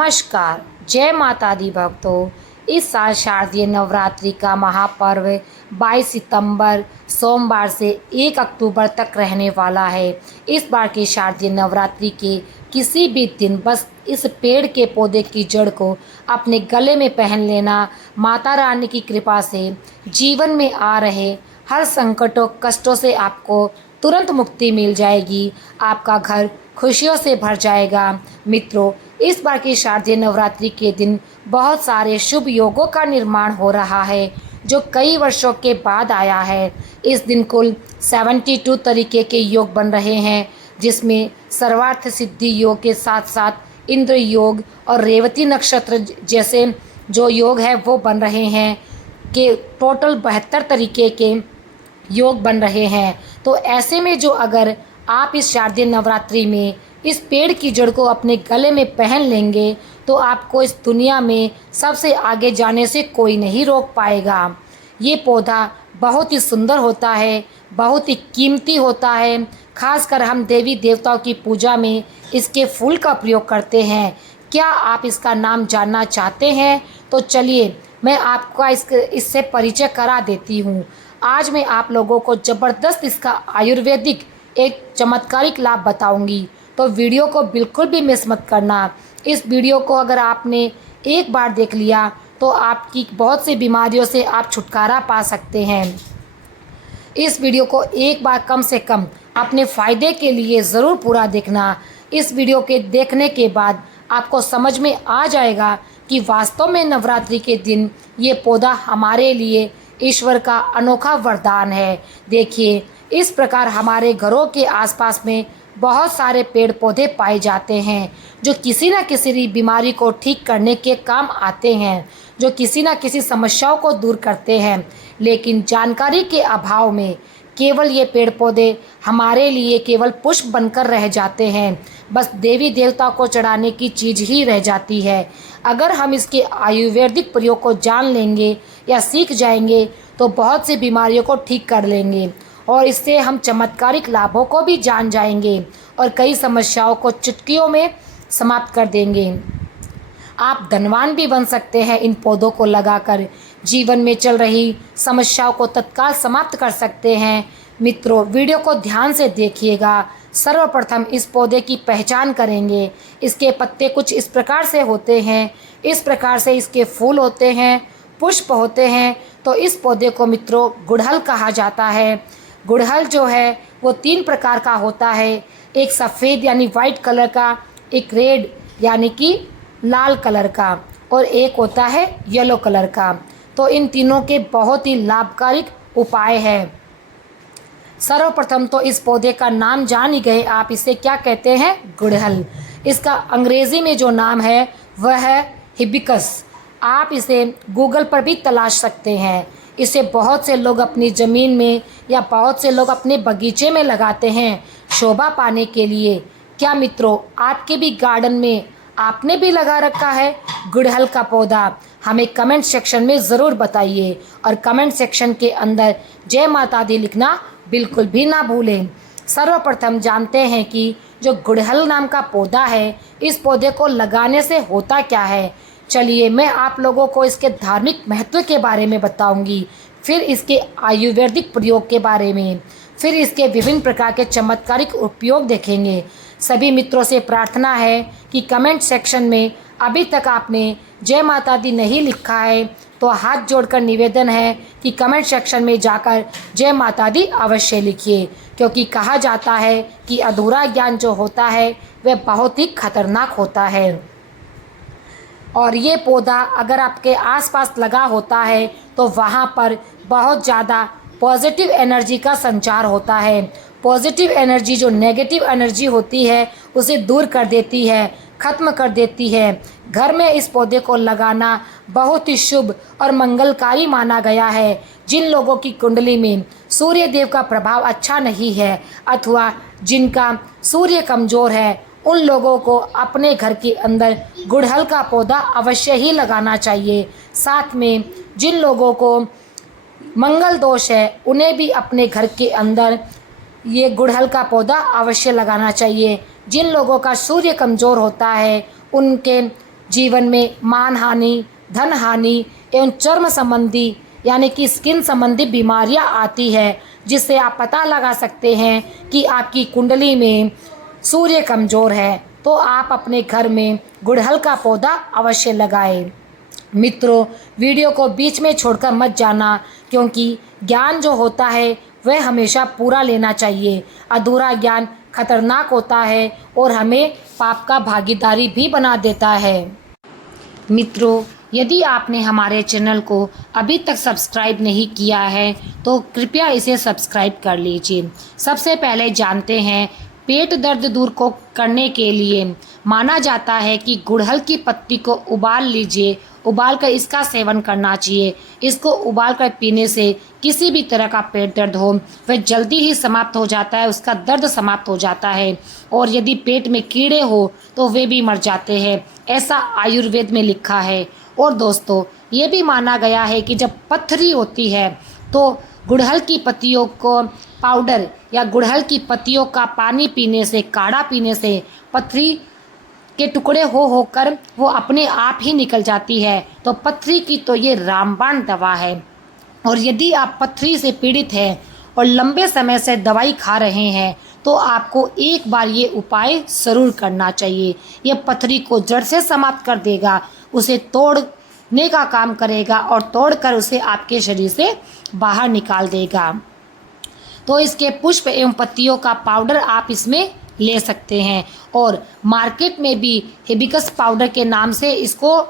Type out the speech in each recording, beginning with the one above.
नमस्कार, जय माता दी भक्तों। इस साल शारदीय नवरात्रि का महापर्व 22 सितंबर सोमवार से 1 अक्टूबर तक रहने वाला है। इस बार की शारदीय नवरात्रि के किसी भी दिन बस इस पेड़ के पौधे की जड़ को अपने गले में पहन लेना, माता रानी की कृपा से जीवन में आ रहे हर संकटों कष्टों से आपको तुरंत मुक्ति मिल जाएगी। आपका घर खुशियों से भर जाएगा। मित्रों, इस बार की शारदीय नवरात्रि के दिन बहुत सारे शुभ योगों का निर्माण हो रहा है, जो कई वर्षों के बाद आया है। इस दिन कुल 72 तरीके के योग बन रहे हैं, जिसमें सर्वार्थ सिद्धि योग के साथ साथ इंद्र योग और रेवती नक्षत्र जैसे जो योग है वो बन रहे हैं। कि टोटल 72 तरीके के योग बन रहे हैं। तो ऐसे में जो अगर आप इस शारदीय नवरात्रि में इस पेड़ की जड़ को अपने गले में पहन लेंगे तो आपको इस दुनिया में सबसे आगे जाने से कोई नहीं रोक पाएगा। ये पौधा बहुत ही सुंदर होता है, बहुत ही कीमती होता है। खासकर हम देवी देवताओं की पूजा में इसके फूल का प्रयोग करते हैं। क्या आप इसका नाम जानना चाहते हैं? तो चलिए मैं आपका इससे परिचय करा देती हूँ। आज मैं आप लोगों को ज़बरदस्त इसका आयुर्वेदिक एक चमत्कारिक लाभ बताऊंगी, तो वीडियो को बिल्कुल भी मिस मत करना। इस वीडियो को अगर आपने एक बार देख लिया तो आपकी बहुत सी बीमारियों से आप छुटकारा पा सकते हैं। इस वीडियो को एक बार कम से कम अपने फ़ायदे के लिए ज़रूर पूरा देखना। इस वीडियो के देखने के बाद आपको समझ में आ जाएगा कि वास्तव में नवरात्रि के दिन ये पौधा हमारे लिए ईश्वर का अनोखा वरदान है। देखिए, इस प्रकार हमारे घरों के आसपास में बहुत सारे पेड़ पौधे पाए जाते हैं, जो किसी न किसी बीमारी को ठीक करने के काम आते हैं, जो किसी न किसी समस्याओं को दूर करते हैं। लेकिन जानकारी के अभाव में केवल ये पेड़ पौधे हमारे लिए केवल पुष्प बनकर रह जाते हैं, बस देवी देवताओं को चढ़ाने की चीज़ ही रह जाती है। अगर हम इसके आयुर्वेदिक प्रयोग को जान लेंगे या सीख जाएंगे तो बहुत सी बीमारियों को ठीक कर लेंगे, और इससे हम चमत्कारिक लाभों को भी जान जाएंगे और कई समस्याओं को चुटकियों में समाप्त कर देंगे। आप धनवान भी बन सकते हैं। इन पौधों को लगाकर जीवन में चल रही समस्याओं को तत्काल समाप्त कर सकते हैं। मित्रों, वीडियो को ध्यान से देखिएगा। सर्वप्रथम इस पौधे की पहचान करेंगे। इसके पत्ते कुछ इस प्रकार से होते हैं, इस प्रकार से इसके फूल होते हैं, पुष्प होते हैं। तो इस पौधे को मित्रों गुड़हल कहा जाता है। गुड़हल जो है वो 3 प्रकार का होता है, एक सफ़ेद यानी वाइट कलर का, एक रेड यानी कि लाल कलर का, और एक होता है येलो कलर का। तो इन तीनों के बहुत ही लाभकारी उपाय हैं। सर्वप्रथम तो इस पौधे का नाम जान ही गए आप, इसे क्या कहते हैं? गुड़हल। इसका अंग्रेज़ी में जो नाम है वह है हिबिस्कस। आप इसे गूगल पर भी तलाश सकते हैं। इसे बहुत से लोग अपनी ज़मीन में या बहुत से लोग अपने बगीचे में लगाते हैं शोभा पाने के लिए। क्या मित्रों, आपके भी गार्डन में आपने भी लगा रखा है गुड़हल का पौधा? हमें कमेंट सेक्शन में ज़रूर बताइए, और कमेंट सेक्शन के अंदर जय माता दी लिखना बिल्कुल भी ना भूलें। सर्वप्रथम जानते हैं कि जो गुड़हल नाम का पौधा है, इस पौधे को लगाने से होता क्या है। चलिए मैं आप लोगों को इसके धार्मिक महत्व के बारे में बताऊंगी, फिर इसके आयुर्वेदिक प्रयोग के बारे में, फिर इसके विभिन्न प्रकार के चमत्कारिक उपयोग देखेंगे। सभी मित्रों से प्रार्थना है कि कमेंट सेक्शन में अभी तक आपने जय माता दी नहीं लिखा है तो हाथ जोड़कर निवेदन है कि कमेंट सेक्शन में जाकर जय माता दी अवश्य लिखिए, क्योंकि कहा जाता है कि अधूरा ज्ञान जो होता है वह बहुत ही खतरनाक होता है। और ये पौधा अगर आपके आसपास लगा होता है तो वहाँ पर बहुत ज़्यादा पॉजिटिव एनर्जी का संचार होता है। पॉजिटिव एनर्जी जो नेगेटिव एनर्जी होती है उसे दूर कर देती है, ख़त्म कर देती है। घर में इस पौधे को लगाना बहुत ही शुभ और मंगलकारी माना गया है। जिन लोगों की कुंडली में सूर्य देव का प्रभाव अच्छा नहीं है अथवा जिनका सूर्य कमज़ोर है, उन लोगों को अपने घर के अंदर गुड़हल का पौधा अवश्य ही लगाना चाहिए। साथ में जिन लोगों को मंगल दोष है उन्हें भी अपने घर के अंदर ये गुड़हल का पौधा अवश्य लगाना चाहिए। जिन लोगों का सूर्य कमज़ोर होता है उनके जीवन में मान हानि, धन हानि एवं चर्म संबंधी यानी कि स्किन संबंधी बीमारियां आती है, जिससे आप पता लगा सकते हैं कि आपकी कुंडली में सूर्य कमज़ोर है। तो आप अपने घर में गुड़हल का पौधा अवश्य लगाएं। मित्रों, वीडियो को बीच में छोड़कर मत जाना, क्योंकि ज्ञान जो होता है वह हमेशा पूरा लेना चाहिए। अधूरा ज्ञान खतरनाक होता है और हमें पाप का भागीदारी भी बना देता है। मित्रों, यदि आपने हमारे चैनल को अभी तक सब्सक्राइब नहीं किया है तो कृपया इसे सब्सक्राइब कर लीजिए। सबसे पहले जानते हैं, पेट दर्द दूर को करने के लिए माना जाता है कि गुड़हल की पत्ती को उबाल लीजिए। उबाल कर इसका सेवन करना चाहिए। इसको उबाल कर पीने से किसी भी तरह का पेट दर्द हो वह जल्दी ही समाप्त हो जाता है, उसका दर्द समाप्त हो जाता है। और यदि पेट में कीड़े हो तो वे भी मर जाते हैं, ऐसा आयुर्वेद में लिखा है। और दोस्तों, ये भी माना गया है कि जब पथरी होती है तो गुड़हल की पत्तियों को पाउडर या गुड़हल की पत्तियों का पानी पीने से, काढ़ा पीने से पथरी के टुकड़े हो होकर वो अपने आप ही निकल जाती है। तो पथरी की तो ये रामबाण दवा है। और यदि आप पथरी से पीड़ित हैं और लंबे समय से दवाई खा रहे हैं तो आपको एक बार ये उपाय ज़रूर करना चाहिए। ये पथरी को जड़ से समाप्त कर देगा, उसे तोड़ने का काम करेगा और तोड़कर उसे आपके शरीर से बाहर निकाल देगा। तो इसके पुष्प एवं पत्तियों का पाउडर आप इसमें ले सकते हैं। और मार्केट में भी हिबिस्कस पाउडर के नाम से इसको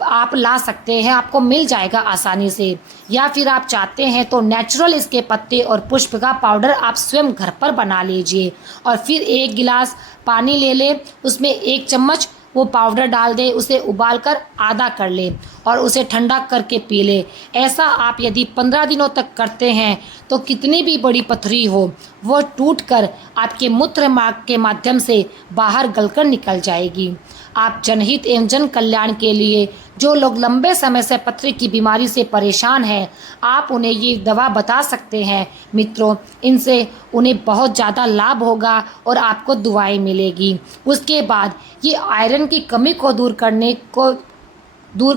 आप ला सकते हैं, आपको मिल जाएगा आसानी से। या फिर आप चाहते हैं तो नेचुरल इसके पत्ते और पुष्प का पाउडर आप स्वयं घर पर बना लीजिए। और फिर 1 गिलास पानी ले लें, उसमें 1 चम्मच वो पाउडर डाल दें, उसे उबालकर आधा कर लें और उसे ठंडा करके पी लें। ऐसा आप यदि 15 दिनों तक करते हैं तो कितनी भी बड़ी पथरी हो वो टूटकर आपके मूत्र मार्ग के माध्यम से बाहर गलकर निकल जाएगी। आप जनहित एवं जन कल्याण के लिए जो लोग लंबे समय से पथरी की बीमारी से परेशान हैं, आप उन्हें ये दवा बता सकते हैं। मित्रों, इनसे उन्हें बहुत ज़्यादा लाभ होगा और आपको दुआएं मिलेगी। उसके बाद ये आयरन की कमी को दूर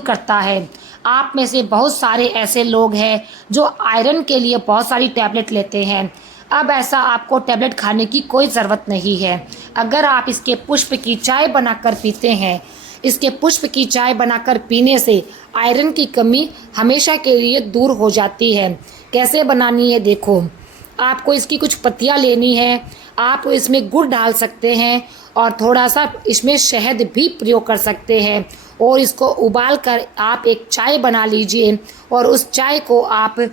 करता है। आप में से बहुत सारे ऐसे लोग हैं जो आयरन के लिए बहुत सारी टैबलेट लेते हैं। अब ऐसा आपको टैबलेट खाने की कोई ज़रूरत नहीं है। अगर आप इसके पुष्प की चाय बनाकर पीते हैं, इसके पुष्प की चाय बनाकर पीने से आयरन की कमी हमेशा के लिए दूर हो जाती है। कैसे बनानी है देखो, आपको इसकी कुछ पत्तियां लेनी है, आप इसमें गुड़ डाल सकते हैं और थोड़ा सा इसमें शहद भी प्रयोग कर सकते हैं। और इसको उबाल कर आप एक चाय बना लीजिए और उस चाय को आप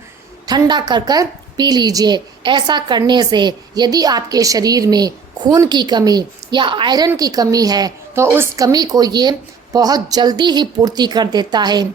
ठंडा कर कर पी लीजिए। ऐसा करने से यदि आपके शरीर में खून की कमी या आयरन की कमी है तो उस कमी को ये बहुत जल्दी ही पूर्ति कर देता है।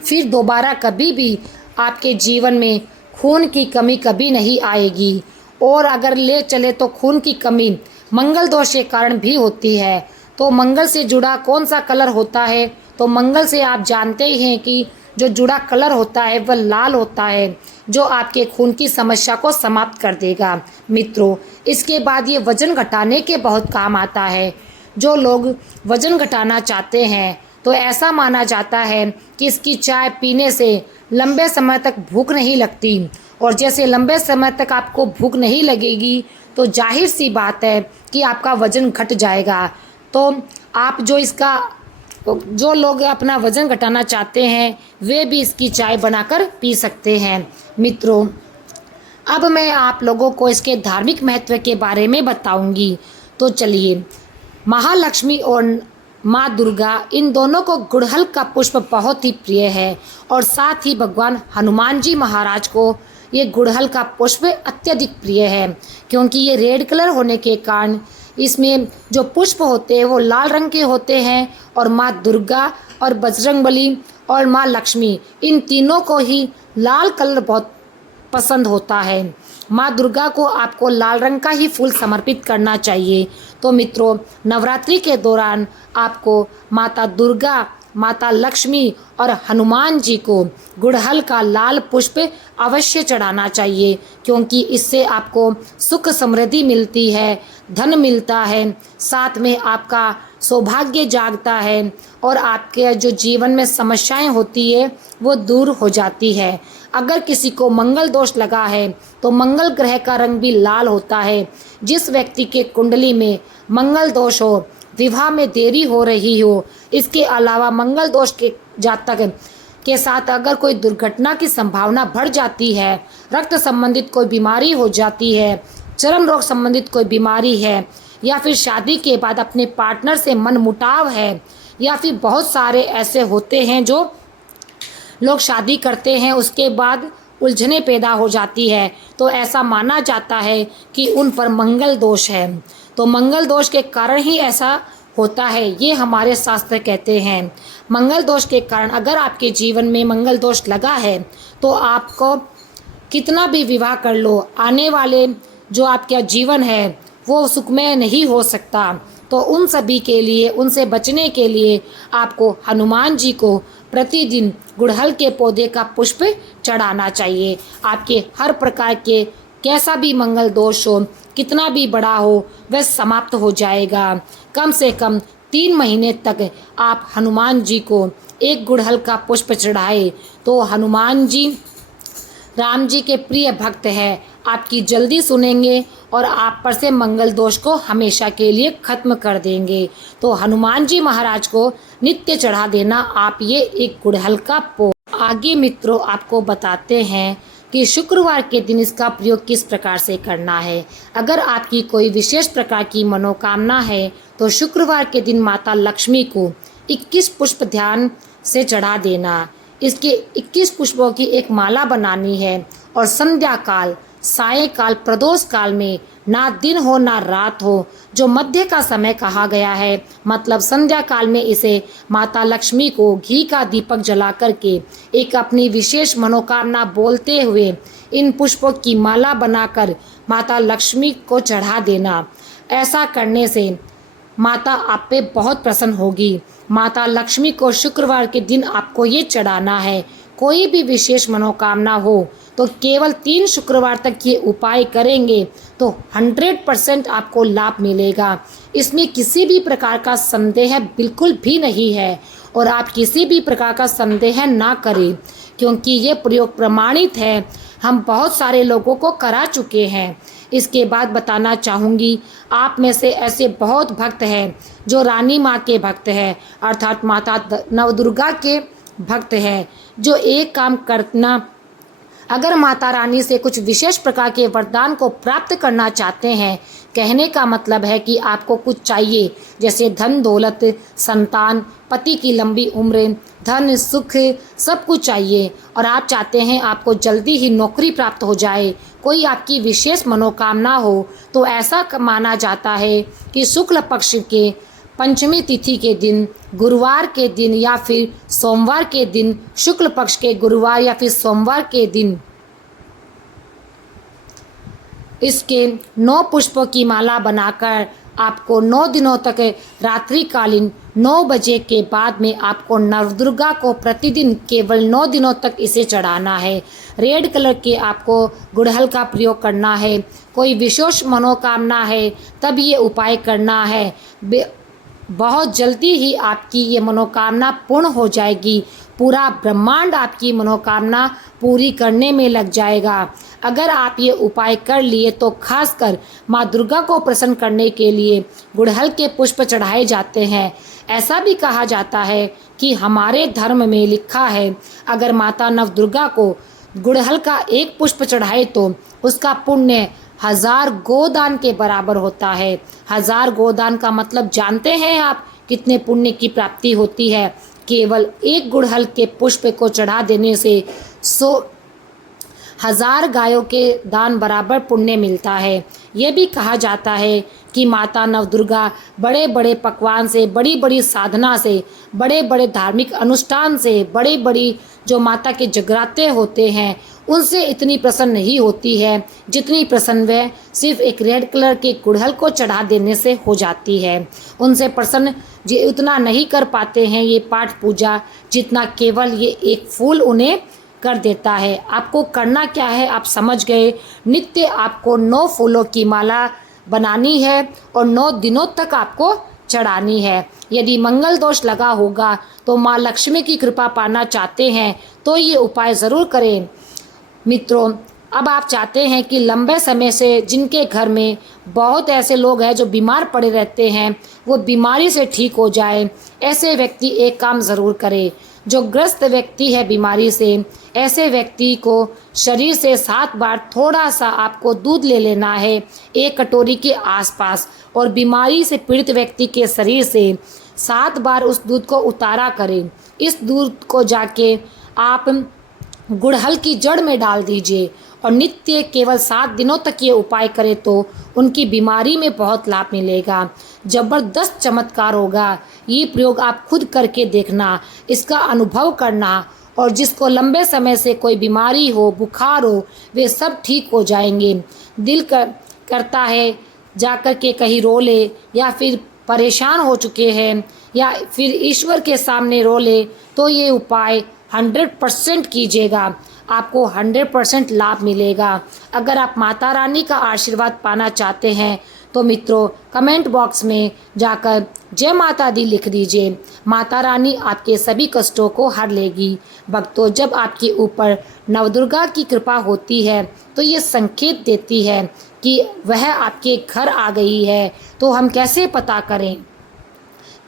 फिर दोबारा कभी भी आपके जीवन में खून की कमी कभी नहीं आएगी। और अगर ले चले तो खून की कमी मंगल दोष के कारण भी होती है। तो मंगल से जुड़ा कौन सा कलर होता है, तो मंगल से आप जानते ही हैं कि जो जुड़ा कलर होता है वह लाल होता है, जो आपके खून की समस्या को समाप्त कर देगा। मित्रों, इसके बाद ये वज़न घटाने के बहुत काम आता है। जो लोग वज़न घटाना चाहते हैं तो ऐसा माना जाता है कि इसकी चाय पीने से लंबे समय तक भूख नहीं लगती। और जैसे लंबे समय तक आपको भूख नहीं लगेगी तो जाहिर सी बात है कि आपका वज़न घट जाएगा। तो आप जो लोग अपना वज़न घटाना चाहते हैं वे भी इसकी चाय बनाकर पी सकते हैं। मित्रों, अब मैं आप लोगों को इसके धार्मिक महत्व के बारे में बताऊंगी। तो चलिए, महालक्ष्मी और माँ दुर्गा, इन दोनों को गुड़हल का पुष्प बहुत ही प्रिय है। और साथ ही भगवान हनुमान जी महाराज को ये गुड़हल का पुष्प अत्यधिक प्रिय है, क्योंकि ये रेड कलर होने के कारण इसमें जो पुष्प होते हैं वो लाल रंग के होते हैं। और माँ दुर्गा और बजरंगबली और माँ लक्ष्मी, इन तीनों को ही लाल कलर बहुत पसंद होता है। माँ दुर्गा को आपको लाल रंग का ही फूल समर्पित करना चाहिए। तो मित्रों, नवरात्रि के दौरान आपको माता दुर्गा, माता लक्ष्मी और हनुमान जी को गुड़हल का लाल पुष्प अवश्य चढ़ाना चाहिए, क्योंकि इससे आपको सुख समृद्धि मिलती है, धन मिलता है, साथ में आपका सौभाग्य जागता है और आपके जो जीवन में समस्याएं होती है वो दूर हो जाती है। अगर किसी को मंगल दोष लगा है तो मंगल ग्रह का रंग भी लाल होता है। जिस व्यक्ति के कुंडली में मंगल दोष हो, विवाह में देरी हो रही हो, इसके अलावा मंगल दोष के जातक के साथ अगर कोई दुर्घटना की संभावना बढ़ जाती है, रक्त संबंधित कोई बीमारी हो जाती है, चर्म रोग संबंधित कोई बीमारी है, या फिर शादी के बाद अपने पार्टनर से मनमुटाव है, या फिर बहुत सारे ऐसे होते हैं जो लोग शादी करते हैं उसके बाद उलझने पैदा हो जाती है, तो ऐसा माना जाता है कि उन पर मंगल दोष है। तो मंगल दोष के कारण ही ऐसा होता है, ये हमारे शास्त्र कहते हैं। मंगल दोष के कारण अगर आपके जीवन में मंगल दोष लगा है तो आपको कितना भी विवाह कर लो, आने वाले जो आपका जीवन है वो सुखमय नहीं हो सकता। तो उन सभी के लिए, उनसे बचने के लिए आपको हनुमान जी को प्रतिदिन गुड़हल के पौधे का पुष्प चढ़ाना चाहिए। आपके हर प्रकार के कैसा भी मंगल दोष हो, कितना भी बड़ा हो, वह समाप्त हो जाएगा। कम से कम 3 महीने तक आप हनुमान जी को एक गुड़हल का पुष्प चढ़ाए तो हनुमान जी राम जी के प्रिय भक्त हैं, आपकी जल्दी सुनेंगे और आप पर से मंगल दोष को हमेशा के लिए खत्म कर देंगे। तो हनुमान जी महाराज को नित्य चढ़ा देना आप ये एक गुड़हल का पौधा। आगे मित्रों आपको बताते हैं कि शुक्रवार के दिन इसका प्रयोग किस प्रकार से करना है। अगर आपकी कोई विशेष प्रकार की मनोकामना है तो शुक्रवार के दिन माता लक्ष्मी को 21 पुष्प ध्यान से चढ़ा देना। इसके 21 पुष्पों की एक माला बनानी है और संध्या काल, सायंकाल, प्रदोष काल में ना दिन हो ना रात हो, जो मध्य का समय कहा गया है, मतलब संध्या काल में इसे माता लक्ष्मी को घी का दीपक जला करके एक अपनी विशेष मनोकामना बोलते हुए इन पुष्पों की माला बनाकर माता लक्ष्मी को चढ़ा देना। ऐसा करने से माता आप पे बहुत प्रसन्न होगी। माता लक्ष्मी को शुक्रवार के दिन आपको ये चढ़ाना है। कोई भी विशेष मनोकामना हो तो केवल 3 शुक्रवार तक ये उपाय करेंगे तो 100% आपको लाभ मिलेगा। इसमें किसी भी प्रकार का संदेह बिल्कुल भी नहीं है और आप किसी भी प्रकार का संदेह ना करें, क्योंकि ये प्रयोग प्रमाणित है। हम बहुत सारे लोगों को करा चुके हैं। इसके बाद बताना चाहूँगी, आप में से ऐसे बहुत भक्त हैं जो रानी माँ के भक्त हैं, अर्थात माता नवदुर्गा के भक्त हैं, जो एक काम करना, अगर माता रानी से कुछ विशेष प्रकार के वरदान को प्राप्त करना चाहते हैं, कहने का मतलब है कि आपको कुछ चाहिए, जैसे धन दौलत, संतान, पति की लंबी उम्र, धन सुख, सब कुछ चाहिए और आप चाहते हैं आपको जल्दी ही नौकरी प्राप्त हो जाए, कोई आपकी विशेष मनोकामना हो, तो ऐसा माना जाता है कि शुक्ल पक्ष के पंचमी तिथि के दिन, गुरुवार के दिन या फिर सोमवार के दिन, शुक्ल पक्ष के गुरुवार या फिर सोमवार के दिन इसके 9 पुष्पों की माला बनाकर आपको 9 दिनों तक रात्रिकालीन 9 बजे के बाद में आपको नवदुर्गा को प्रतिदिन केवल 9 दिनों तक इसे चढ़ाना है। रेड कलर के आपको गुड़हल का प्रयोग करना है। कोई विशेष मनोकामना है तब ये उपाय करना है। बहुत जल्दी ही आपकी ये मनोकामना पूर्ण हो जाएगी। पूरा ब्रह्मांड आपकी मनोकामना पूरी करने में लग जाएगा। अगर आप ये उपाय कर लिए तो खासकर माँ दुर्गा को प्रसन्न करने के लिए गुड़हल के पुष्प चढ़ाए जाते हैं। ऐसा भी कहा जाता है कि हमारे धर्म में लिखा है, अगर माता नवदुर्गा को गुड़हल का एक पुष्प चढ़ाए तो उसका पुण्य 1000 गोदान के बराबर होता है। 1000 गोदान का मतलब जानते हैं आप कितने पुण्य की प्राप्ति होती है। केवल एक गुड़हल के पुष्प को चढ़ा देने से 1000 गायों के दान बराबर पुण्य मिलता है। ये भी कहा जाता है कि माता नवदुर्गा बड़े बड़े पकवान से, बड़ी बड़ी साधना से, बड़े बड़े धार्मिक अनुष्ठान से, बड़ी बड़ी जो माता के जगराते होते हैं उनसे इतनी प्रसन्न नहीं होती है जितनी प्रसन्न वह सिर्फ एक रेड कलर के गुड़हल को चढ़ा देने से हो जाती है। उनसे प्रसन्न जी उतना नहीं कर पाते हैं ये पाठ पूजा जितना केवल ये एक फूल उन्हें कर देता है। आपको करना क्या है आप समझ गए। नित्य आपको 9 फूलों की माला बनानी है और 9 दिनों तक आपको चढ़ानी है। यदि मंगल दोष लगा होगा तो माँ लक्ष्मी की कृपा पाना चाहते हैं तो ये उपाय ज़रूर करें। मित्रों, अब आप चाहते हैं कि लंबे समय से जिनके घर में बहुत ऐसे लोग हैं जो बीमार पड़े रहते हैं वो बीमारी से ठीक हो जाए, ऐसे व्यक्ति एक काम ज़रूर करें। जो ग्रस्त व्यक्ति है बीमारी से, ऐसे व्यक्ति को शरीर से 7 बार थोड़ा सा आपको दूध ले लेना है 1 कटोरी के आसपास, और बीमारी से पीड़ित व्यक्ति के शरीर से 7 बार उस दूध को उतारा करें। इस दूध को जाके आप गुड़हल की जड़ में डाल दीजिए और नित्य केवल 7 दिनों तक ये उपाय करें तो उनकी बीमारी में बहुत लाभ मिलेगा। ज़बरदस्त चमत्कार होगा। ये प्रयोग आप खुद करके देखना, इसका अनुभव करना, और जिसको लंबे समय से कोई बीमारी हो, बुखार हो, वे सब ठीक हो जाएंगे। दिल करता है जाकर के कहीं रो ले, या फिर परेशान हो चुके हैं या फिर ईश्वर के सामने रो ले, तो ये उपाय 100% कीजिएगा, आपको 100% लाभ मिलेगा। अगर आप माता रानी का आशीर्वाद पाना चाहते हैं तो मित्रों कमेंट बॉक्स में जाकर जय माता दी लिख दीजिए। माता रानी आपके सभी कष्टों को हर लेगी। भक्तों, जब आपके ऊपर नवदुर्गा की कृपा होती है तो ये संकेत देती है कि वह आपके घर आ गई है। तो हम कैसे पता करें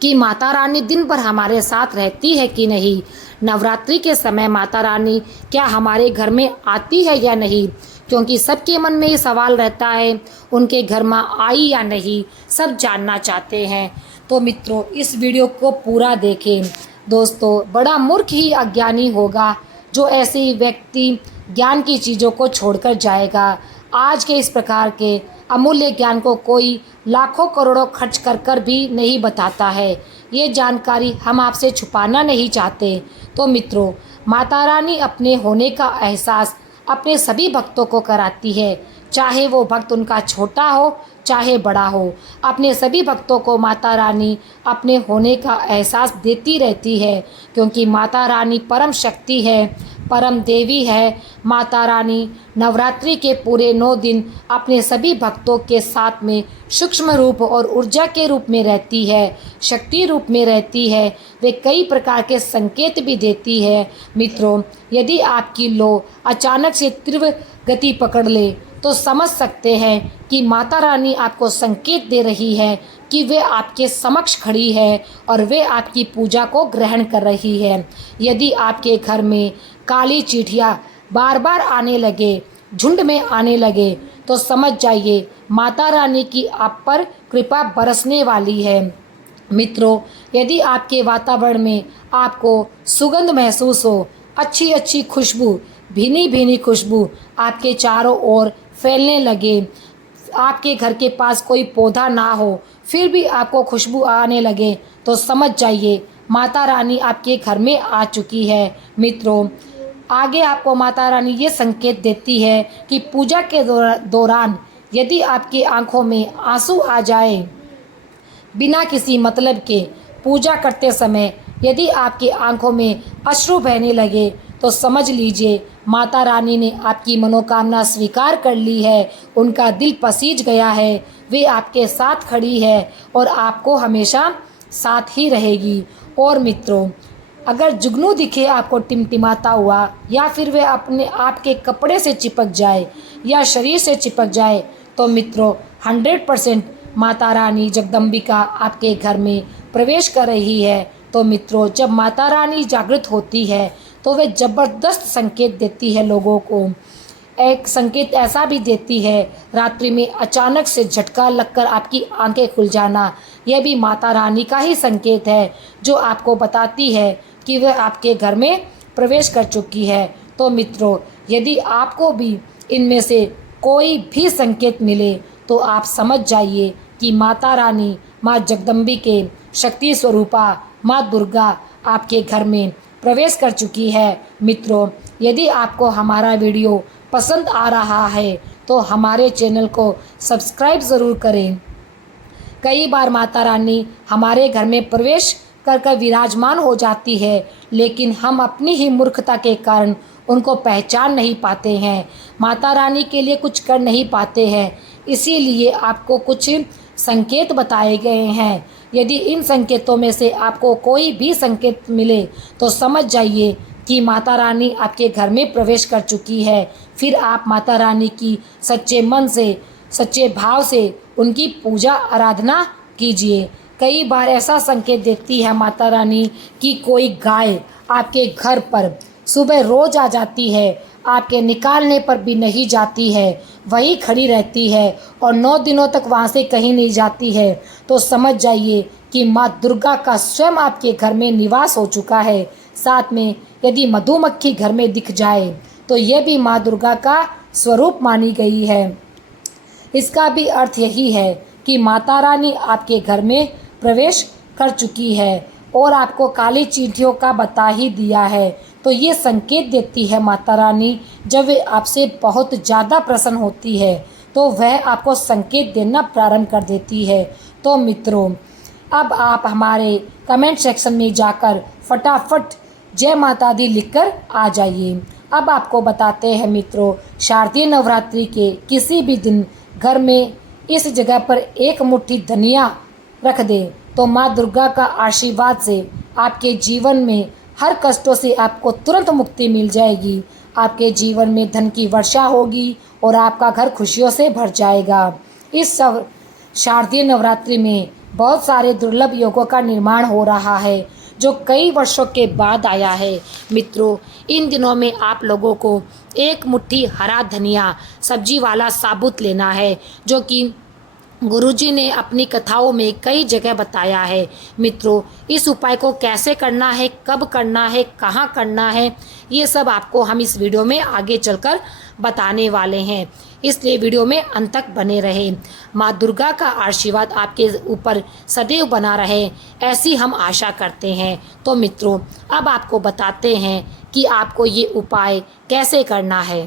कि माता रानी दिन भर हमारे साथ रहती है कि नहीं? नवरात्रि के समय माता रानी क्या हमारे घर में आती है या नहीं? क्योंकि सबके मन में ये सवाल रहता है, उनके घर में आई या नहीं, सब जानना चाहते हैं। तो मित्रों इस वीडियो को पूरा देखें। दोस्तों, बड़ा मूर्ख ही अज्ञानी होगा जो ऐसे व्यक्ति ज्ञान की चीज़ों को छोड़कर जाएगा। आज के इस प्रकार के अमूल्य ज्ञान को कोई लाखों करोड़ों खर्च कर कर भी नहीं बताता है। ये जानकारी हम आपसे छुपाना नहीं चाहते। तो मित्रों, माता रानी अपने होने का एहसास अपने सभी भक्तों को कराती है, चाहे वो भक्त उनका छोटा हो चाहे बड़ा हो। अपने सभी भक्तों को माता रानी अपने होने का एहसास देती रहती है, क्योंकि माता रानी परम शक्ति है, परम देवी है। माता रानी नवरात्रि के पूरे 9 दिन अपने सभी भक्तों के साथ में सूक्ष्म रूप और ऊर्जा के रूप में रहती है, शक्ति रूप में रहती है। वे कई प्रकार के संकेत भी देती है। मित्रों, यदि आपकी लो अचानक से तीव्र गति पकड़ ले तो समझ सकते हैं कि माता रानी आपको संकेत दे रही है कि वे आपके समक्ष खड़ी है और वे आपकी पूजा को ग्रहण कर रही है। यदि आपके घर में काली चींटियां बार बार आने लगे, झुंड में आने लगे, तो समझ जाइए माता रानी की आप पर कृपा बरसने वाली है। मित्रों, यदि आपके वातावरण में आपको सुगंध महसूस हो, अच्छी अच्छी खुशबू, भीनी भीनी खुशबू आपके चारों ओर फैलने लगे, आपके घर के पास कोई पौधा ना हो फिर भी आपको खुशबू आने लगे, तो समझ जाइए माता रानी आपके घर में आ चुकी है। मित्रों, आगे आपको माता रानी ये संकेत देती है कि पूजा के दौरान यदि आपकी आंखों में आंसू आ जाए बिना किसी मतलब के, पूजा करते समय यदि आपकी आंखों में अश्रु बहने लगे, तो समझ लीजिए माता रानी ने आपकी मनोकामना स्वीकार कर ली है, उनका दिल पसीज गया है, वे आपके साथ खड़ी है और आपको हमेशा साथ ही रहेगी। और मित्रों, अगर जुगनू दिखे आपको टिमटिमाता हुआ, या फिर वे अपने आपके कपड़े से चिपक जाए या शरीर से चिपक जाए, तो मित्रों 100% माता रानी जगदम्बिका आपके घर में प्रवेश कर रही है। तो मित्रों, जब माता रानी जागृत होती है तो वे ज़बरदस्त संकेत देती है लोगों को। एक संकेत ऐसा भी देती है, रात्रि में अचानक से झटका लगकर आपकी आंखें खुल जाना, यह भी माता रानी का ही संकेत है, जो आपको बताती है कि वह आपके घर में प्रवेश कर चुकी है। तो मित्रों, यदि आपको भी इनमें से कोई भी संकेत मिले तो आप समझ जाइए कि माता रानी, माँ जगदम्बिके, शक्ति स्वरूपा माँ दुर्गा आपके घर में प्रवेश कर चुकी है। मित्रों, यदि आपको हमारा वीडियो पसंद आ रहा है तो हमारे चैनल को सब्सक्राइब ज़रूर करें। कई बार माता रानी हमारे घर में प्रवेश कर विराजमान हो जाती है, लेकिन हम अपनी ही मूर्खता के कारण उनको पहचान नहीं पाते हैं, माता रानी के लिए कुछ कर नहीं पाते हैं। इसीलिए आपको कुछ संकेत बताए गए हैं। यदि इन संकेतों में से आपको कोई भी संकेत मिले तो समझ जाइए कि माता रानी आपके घर में प्रवेश कर चुकी है। फिर आप माता रानी की सच्चे मन से, सच्चे भाव से उनकी पूजा आराधना कीजिए। कई बार ऐसा संकेत देती है माता रानी कि कोई गाय आपके घर पर सुबह रोज आ जाती है, आपके निकालने पर भी नहीं जाती है, वही खड़ी रहती है और 9 दिनों तक वहाँ से कहीं नहीं जाती है। तो समझ जाइए कि माँ दुर्गा का स्वयं आपके घर में निवास हो चुका है। साथ में यदि मधुमक्खी घर में दिख जाए तो यह भी माँ दुर्गा का स्वरूप मानी गई है। इसका भी अर्थ यही है कि माता रानी आपके घर में प्रवेश कर चुकी है और आपको काली चींटियों का बता ही दिया है। तो ये संकेत देती है माता रानी, जब वे आपसे बहुत ज़्यादा प्रसन्न होती है तो वह आपको संकेत देना प्रारंभ कर देती है। तो मित्रों, अब आप हमारे कमेंट सेक्शन में जाकर फटाफट जय माता दी लिखकर आ जाइए। अब आपको बताते हैं मित्रों, शारदीय नवरात्रि के किसी भी दिन घर में इस जगह पर एक मुट्ठी धनिया रख दें तो माँ दुर्गा का आशीर्वाद से आपके जीवन में हर कष्टों से आपको तुरंत मुक्ति मिल जाएगी। आपके जीवन में धन की वर्षा होगी और आपका घर खुशियों से भर जाएगा। इस सब शारदीय नवरात्रि में बहुत सारे दुर्लभ योगों का निर्माण हो रहा है जो कई वर्षों के बाद आया है। मित्रों, इन दिनों में आप लोगों को एक मुट्ठी हरा धनिया सब्जी वाला साबुत लेना है, जो कि गुरुजी ने अपनी कथाओं में कई जगह बताया है। मित्रों, इस उपाय को कैसे करना है, कब करना है, कहाँ करना है, ये सब आपको हम इस वीडियो में आगे चलकर बताने वाले हैं, इसलिए वीडियो में अंत तक बने रहे। माँ दुर्गा का आशीर्वाद आपके ऊपर सदैव बना रहे, ऐसी हम आशा करते हैं। तो मित्रों, अब आपको बताते हैं कि आपको ये उपाय कैसे करना है।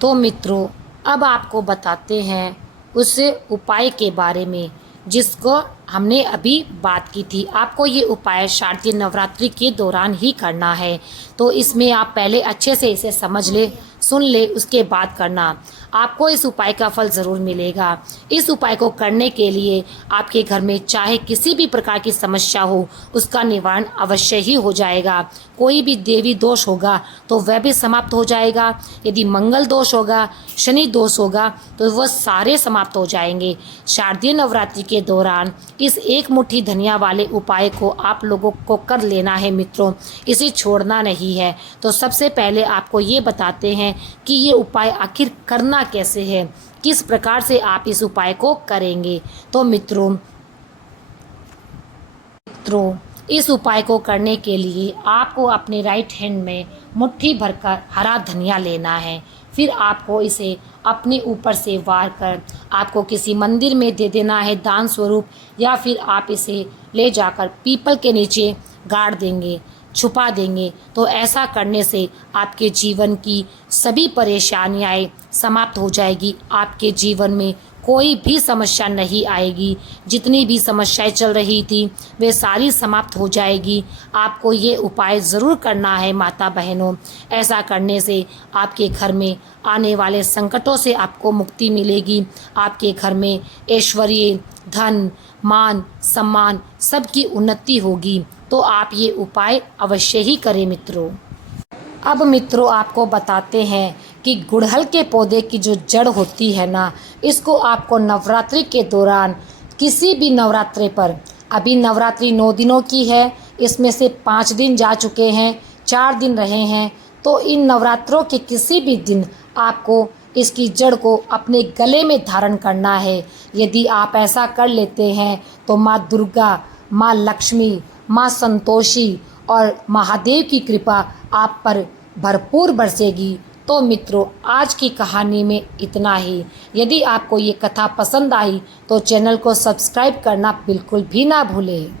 तो मित्रों, अब आपको बताते हैं उस उपाय के बारे में जिसको हमने अभी बात की थी। आपको ये उपाय शारदीय नवरात्रि के दौरान ही करना है। तो इसमें आप पहले अच्छे से इसे समझ ले, सुन ले, उसके बाद करना। आपको इस उपाय का फल ज़रूर मिलेगा। इस उपाय को करने के लिए आपके घर में चाहे किसी भी प्रकार की समस्या हो, उसका निवारण अवश्य ही हो जाएगा। कोई भी देवी दोष होगा तो वह भी समाप्त हो जाएगा। यदि मंगल दोष होगा, शनि दोष होगा तो वह सारे समाप्त हो जाएंगे। शारदीय नवरात्रि के दौरान इस एक मुट्ठी धनिया वाले उपाय को आप लोगों को कर लेना है मित्रों, इसे छोड़ना नहीं है। तो सबसे पहले आपको ये बताते हैं कि ये उपाय आखिर करना कैसे है, किस प्रकार से आप इस उपाय को करेंगे। तो मित्रों, इस उपाय को करने के लिए आपको अपने राइट हैंड में मुट्ठी भरकर हरा धनिया लेना है। फिर आपको इसे अपने ऊपर से वार कर आपको किसी मंदिर में दे देना है दान स्वरूप, या फिर आप इसे ले जाकर पीपल के नीचे गाड़ देंगे, छुपा देंगे। तो ऐसा करने से आपके जीवन की सभी परेशानियां समाप्त हो जाएगी। आपके जीवन में कोई भी समस्या नहीं आएगी। जितनी भी समस्याएं चल रही थी वे सारी समाप्त हो जाएगी। आपको ये उपाय ज़रूर करना है माता बहनों। ऐसा करने से आपके घर में आने वाले संकटों से आपको मुक्ति मिलेगी। आपके घर में ऐश्वर्य, धन, मान, सम्मान सबकी उन्नति होगी। तो आप ये उपाय अवश्य ही करें मित्रों। अब मित्रों, आपको बताते हैं कि गुड़हल के पौधे की जो जड़ होती है ना, इसको आपको नवरात्रि के दौरान किसी भी नवरात्रि पर, अभी नवरात्रि 9 दिनों की है, इसमें से 5 दिन जा चुके हैं, 4 दिन रहे हैं। तो इन नवरात्रों के किसी भी दिन आपको इसकी जड़ को अपने गले में धारण करना है। यदि आप ऐसा कर लेते हैं तो माँ दुर्गा, माँ लक्ष्मी, माँ संतोषी और महादेव की कृपा आप पर भरपूर बरसेगी। तो मित्रों, आज की कहानी में इतना ही। यदि आपको ये कथा पसंद आई तो चैनल को सब्सक्राइब करना बिल्कुल भी ना भूलें।